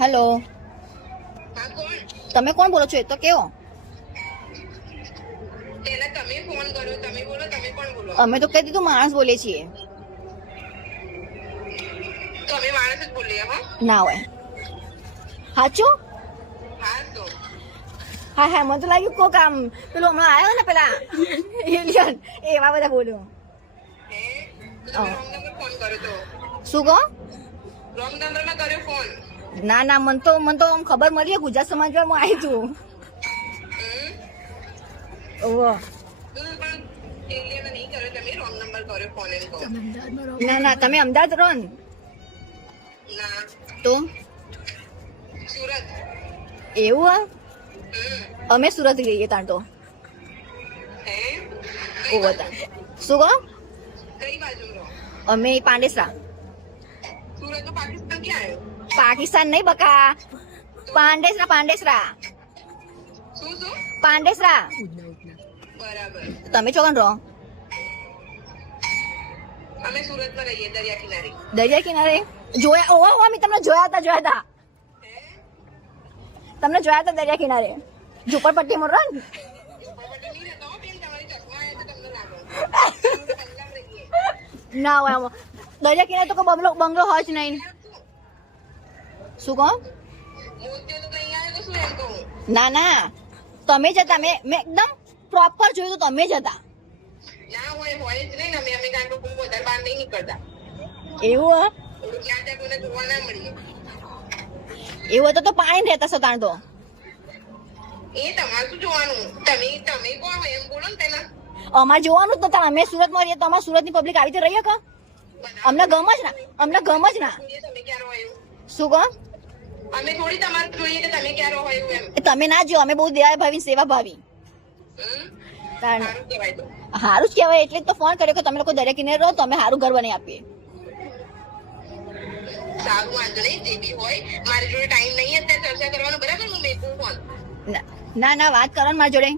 Hello, હા કોણ? તમે કોણ બોલો છો? એ તો કેવો. પહેલા તમે ફોન કર્યો, તમે બોલો, તમે કોણ બોલો? અમે તો કહી દીધું માણસ બોલીએ છીએ. તો અમે માણસ જ બોલીએ. હા ના હોય સાચું. હા તો હા હા, મને તો લાગ્યું કોક આમ પેલું હમણાં આવ્યો ને પેલા એલિયન એવા બધા બોલ્યું. હે તો તમે રોંગ નંબર ફોન કર્યો તો. શું કહો? રોંગ નંબર માં કર્યો ફોન. ના ના, મને તો આમ ખબર મળી ગુજરાત સમાજમાં હું આવી છું. ઓહો. પણ એલિયન નહીં કર્યો, તમે રોંગ નંબર કર્યો ફોન એમ કહો. ના ના, તમે અમદાવાદ રહો ને? ના, તો સુરત. એવું અમે સુરત રહીએ તાણ તો. હે ઓહો તાણ. શું કહો? કઈ બાજુ રહો? અમે પાંડેસરા. સુરત તો પાકિસ્તાન ક્યાં આવ્યો? પાકિસ્તાન નહીં બકા, પાંડેસરા પાંડેસરા શું શું? પાંડેસરા. બરાબર. તમે ચોકન રહો? અમે સુરત માં રહીએ, દરિયા કિનારે. દરિયા કિનારે જોયા? ઓહો અમે તમને જોયા હતા. હે તમને જોયા હતા દરિયા કિનારે, ઝુંપડપટ્ટીમાં રહો ને. ઝુંપડપટ્ટી નહીં રહેતો હો બેન, તમારી ચશ્મા આવ્યા તો તમને લાગે. બંગલામાં રહીએ. ના હોય આમાં દરિયા કિનારે તો કોઈ બંગલો હોય જ નહીં. શું કહો? મોતિયો તો કઈ આવે તો શું એમ કહું? ના ના, તમે જ હતા. મેં એકદમ પ્રોપર જોયું તો તમે જ હતા. ના હોય જ નહીં ને. અમે કારણ કે બહુ વધારે બહાર નહીં નીકળતા. એવું થોડું ક્યાં ત્યાં કોઈને જોવા ના મળીએ. એવું હતું તો પાણી રહેતા છો તાણ તો. એ તમારે શું જોવાનું? તમે કોણ હોય એમ બોલો ને પેલા. અમારે જોવાનું જ નતા. અમે સુરતમાં રહીએ તો અમારે સુરતની પબ્લિક આવી રીતે રહીએ કા? અમને ગમ જ ના, અમને ગમ જ ના. તમે ક્યાં રહો એવું? શું કહો? અમે થોડી તમારે જોઈએ કે તમે ક્યાં રહો એવું એમ. તમે ના જો, અમે બહુ દયા ભાવી સેવા ભાવી. તાણ સારું કહેવાય તો. સારું જ કહેવાય, એટલે જ તો ફોન કર્યો કે તમે લોકો દરિયા કિનારે રહો તો અમે સારું ઘર બનાવી આપીએ. સારું, વાંધો નહીં, જે બી હોય. મારી જોડે ટાઈમ નહીં અત્યારે ચર્ચા કરવાનો, બરાબર? હું મેકું ફોન. ના ના, વાત કરો ને મારી જોડે.